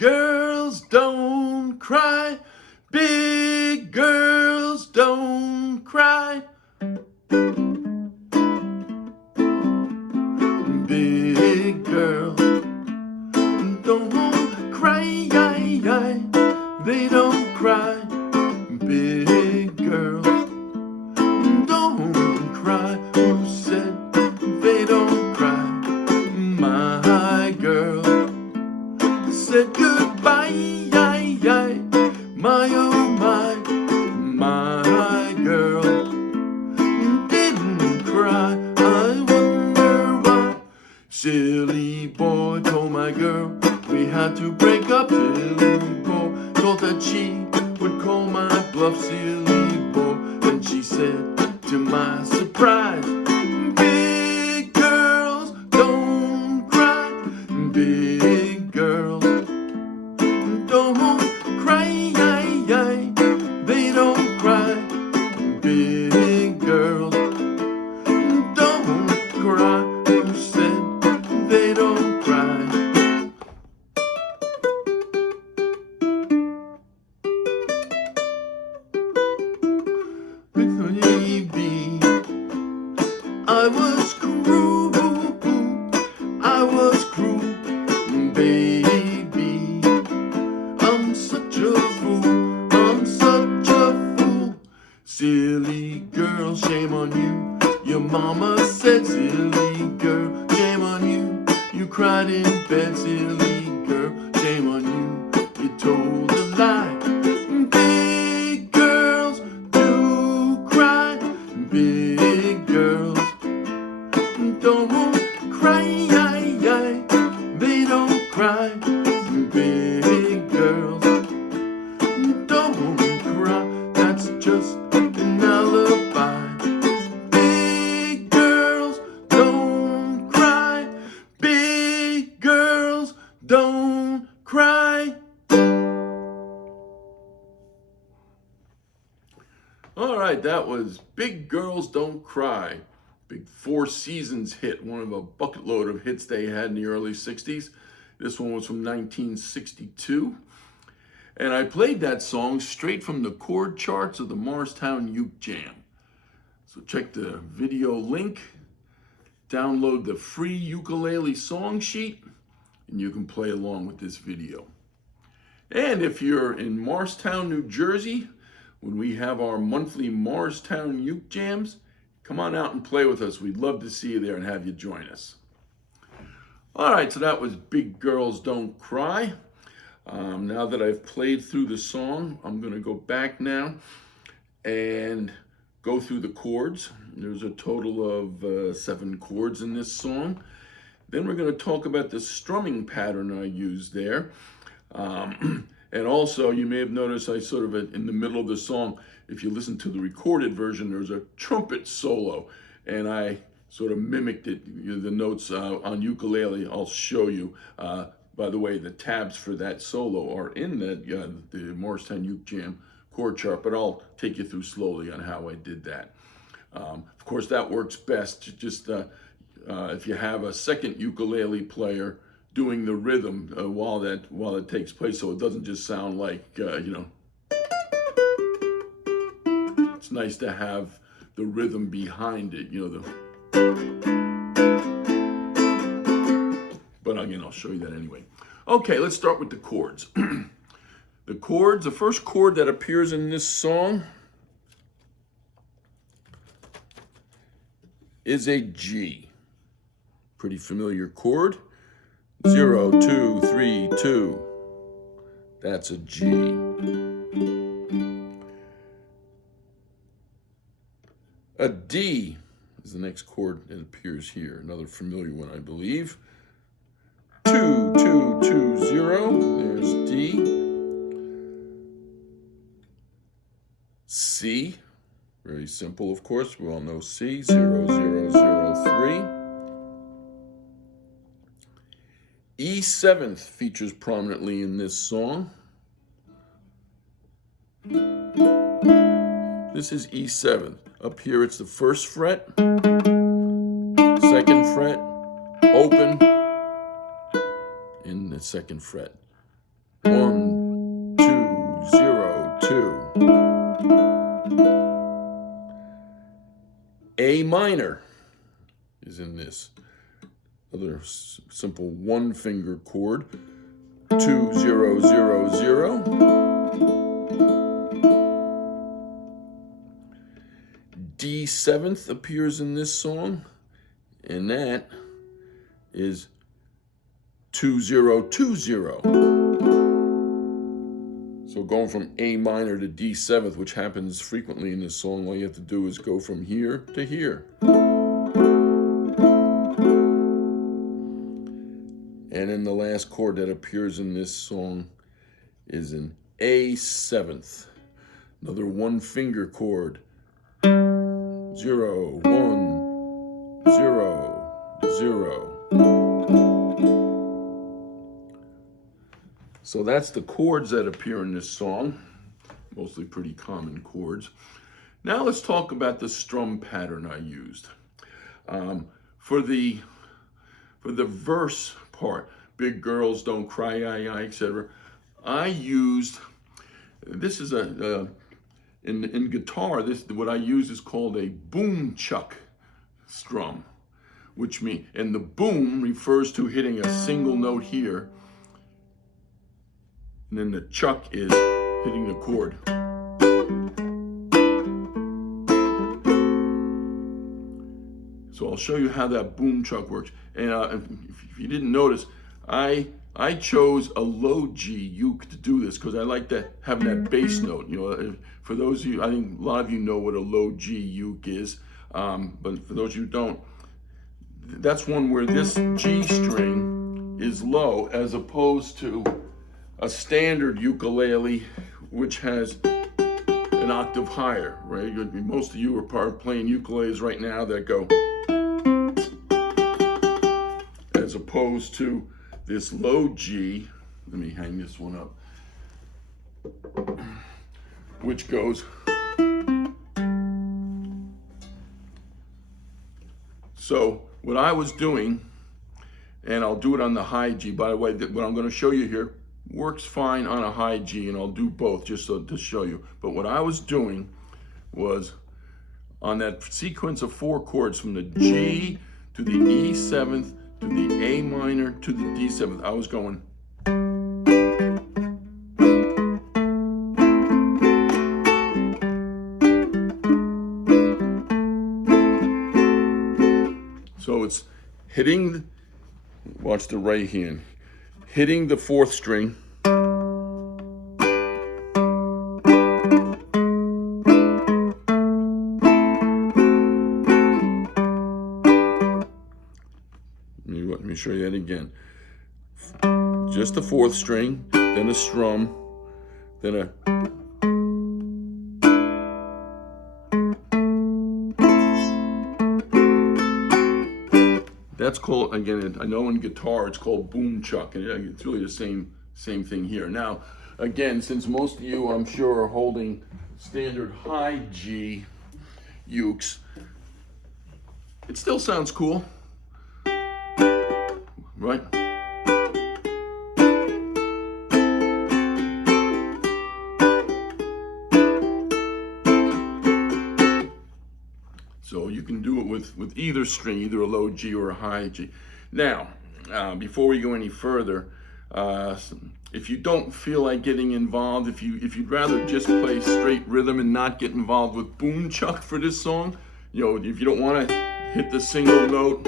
girls don't cry. Big girls don't cry. Big girls don't cry. They don't cry. Big girls don't cry. Who said they don't cry? My girl said goodbye. My oh my girl didn't cry. I wonder why. Silly boy told my girl we had to break up. Silly boy thought that she would call my bluff. Silly boy, and she said to my surprise, big girls don't cry. Big girls don't cry. They don't cry. Big girls don't cry. Who said they don't cry? Baby, I was cruel. I was cruel, baby. I'm such a fool. I'm such a fool. Silly girl, shame on you. Your mama said, silly girl, shame on you. You cried in bed, silly girl, shame on you. You told a lie. Big girls do cry. Big girls don't cry. They don't cry. Big girls don't cry. That's just an alibi. Big girls don't cry. Big girls don't cry. All right, that was Big Girls Don't Cry. Big Four Seasons hit, one of a bucket load of hits they had in the early 60s. This one was from 1962. And I played that song straight from the chord charts of the Morristown Uke Jam. So check the video link, download the free ukulele song sheet, and you can play along with this video. And if you're in Morristown, New Jersey, when we have our monthly Morristown Uke Jams, come on out and play with us. We'd love to see you there and have you join us. All right, so that was Big Girls Don't Cry. Now that I've played through the song, I'm going to go back now and go through the chords. There's a total of 7 chords in this song. Then we're going to talk about the strumming pattern I used there. And also, you may have noticed I sort of, in the middle of the song, if you listen to the recorded version, there's a trumpet solo. And I sort of mimicked it, the notes on ukulele. I'll show you. By the way, the tabs for that solo are in the Morristown Uke Jam chord chart, but I'll take you through slowly on how I did that. Of course, that works best just if you have a second ukulele player doing the rhythm while it takes place, so it doesn't just sound like it's nice to have the rhythm behind it, but again, I'll show you that anyway. Okay, let's start with the chords. The chords, the first chord that appears in this song is a G. Pretty familiar chord. 0, 2, 3, 2. That's a G. A D is the next chord that appears here. Another familiar one, I believe. 2, 2, 2, 0. There's D. C. Very simple, of course. We all know C. 0, 0, 0, 3. E7th features prominently in this song. This is E7. Up here it's the first fret, second fret, open, in the second fret. A minor is in this. Another simple one finger chord. 2 0 0 0. D7th appears in this song, and that is 2 0 2 0. So going from A minor to D7th, which happens frequently in this song, all you have to do is go from here to here. And then the last chord that appears in this song is an A7th. Another one finger chord. 0 1 0 0. So that's the chords that appear in this song, mostly pretty common chords. Now let's talk about the strum pattern I used. For the verse part, big girls don't cry, etc. I used, this is in guitar, what I use is called a boom chuck strum, which means, and the boom refers to hitting a single note here, and then the chuck is hitting the chord. So I'll show you how that boom chuck works. And if you didn't notice, I chose a low G uke to do this because I like that having that bass note. You know, for those of you, I think a lot of you know what a low G uke is, but for those of you who don't, that's one where this G string is low as opposed to a standard ukulele, which has an octave higher, right? Most of you are playing ukuleles right now that go, as opposed to this low G. Let me hang this one up, which goes. So what I was doing, and I'll do it on the high G, by the way, what I'm going to show you here works fine on a high G, and I'll do both just to show you. But what I was doing was on that sequence of 4 chords from the G to the E7th to the A minor to the D7th, I was going. So it's hitting, watch the right hand, hitting the 4th string, let me show you that again. Just the 4th string, then a strum, then a that's called, again, I know in guitar it's called boom chuck, and it's really the same thing here. Now, again, since most of you, I'm sure, are holding standard high G ukes, it still sounds cool, right? So you can do it with either string, either a low G or a high G. Now, before we go any further, if you don't feel like getting involved, if you'd rather just play straight rhythm and not get involved with boom chuck for this song, you know, if you don't want to hit the single note,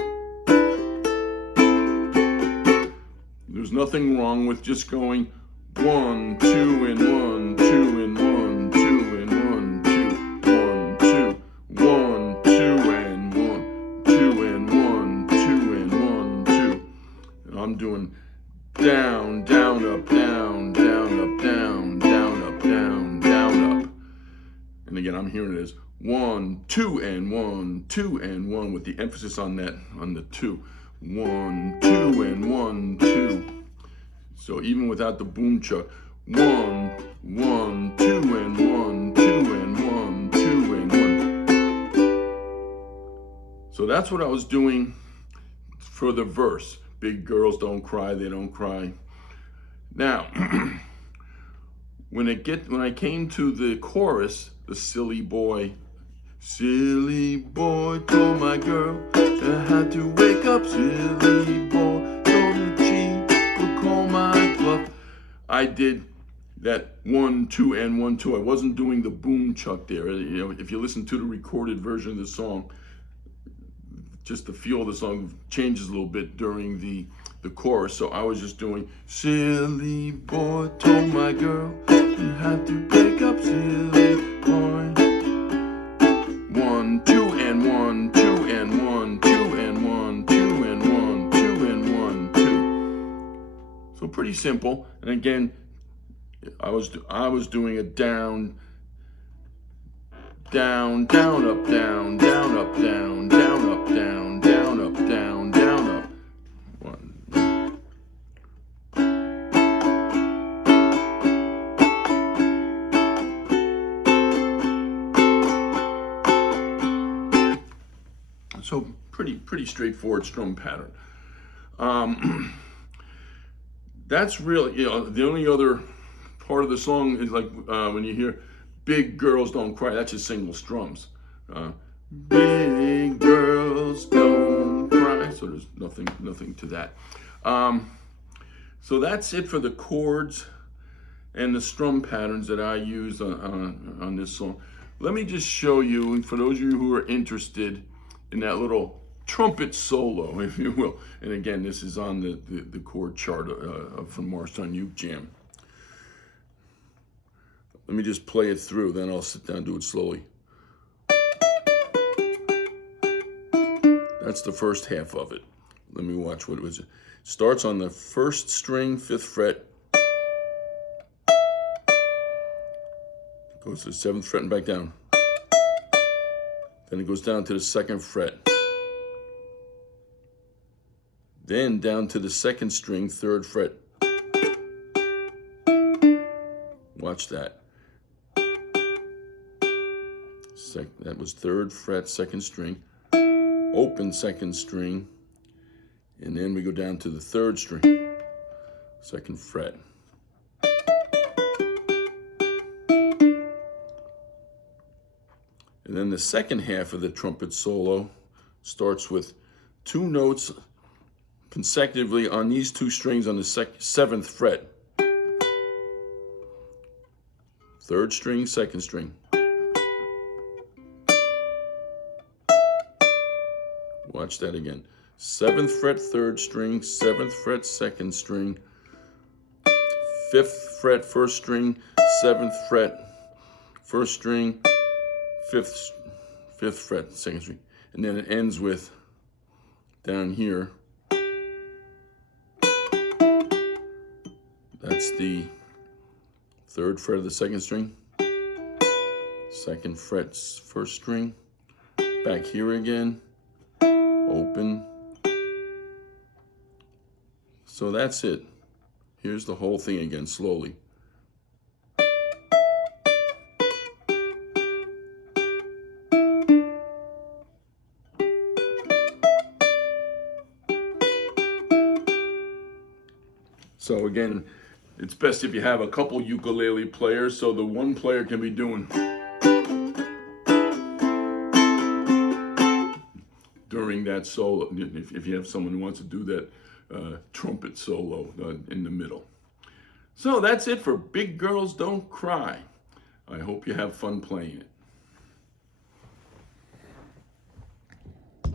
there's nothing wrong with just going 1 2 and 1 2 and 1 2 and 1 2 1 2 1 2 and 1 2 and 1 2 and 1 2. And I'm doing down down up down down up down down up down down up. And again, I'm hearing it as 1 2 and 1 2 and 1 with the emphasis on that, on the 2. 1 2 and 1 2. So even without the boom chuck, 1 1 2 and 1 2 and 1 2 and 1. So that's what I was doing for the verse. Big girls don't cry, they don't cry. Now, when I came to the chorus, the silly boy Silly boy told my girl I had to wake up. Silly boy told her she would call my bluff. I did that 1, 2, and 1, 2. I wasn't doing the boom chuck there. You know, if you listen to the recorded version of the song, just the feel of the song changes a little bit during the chorus. So I was just doing, silly boy told my girl you have to wake up, silly boy. 1, 2, and 1, 2, and 1, 2, and 1, 2, and 1, 2, and 1, 2. So pretty simple. And again, I was doing a down, down, down, up, down, down, up, down, down, up, down, down, up, down, down, up. 1. So pretty straightforward strum pattern. That's really, you know, the only other part of the song is like when you hear "Big Girls Don't Cry." That's just single strums. Big girls don't cry. So there's nothing to that. So that's it for the chords and the strum patterns that I use on this song. Let me just show you, and for those of you who are interested in that little trumpet solo, if you will. And again, this is on the chord chart from Morristown Uke Jam. Let me just play it through, then I'll sit down and do it slowly. That's the first half of it. Let me watch what it was. It starts on the 1st string, 5th fret. Goes to the 7th fret and back down. Then it goes down to the 2nd fret. Then down to the 2nd string, 3rd fret. Watch that. That was 3rd fret, 2nd string, open 2nd string, and then we go down to the 3rd string, 2nd fret. And then the second half of the trumpet solo starts with 2 notes consecutively on these 2 strings on the 7th fret. 3rd string, 2nd string. Watch that again. 7th fret, 3rd string, 7th fret, 2nd string, 5th fret, 1st string, 7th fret, 1st string, 5th fret, 2nd string. And then it ends with, down here, that's the 3rd fret of the 2nd string, 2nd fret, 1st string, back here again, open. So that's it. Here's the whole thing again, slowly. So again, it's best if you have a couple ukulele players so the one player can be doing during that solo, if you have someone who wants to do that trumpet solo in the middle. So that's it for Big Girls Don't Cry. I hope you have fun playing it.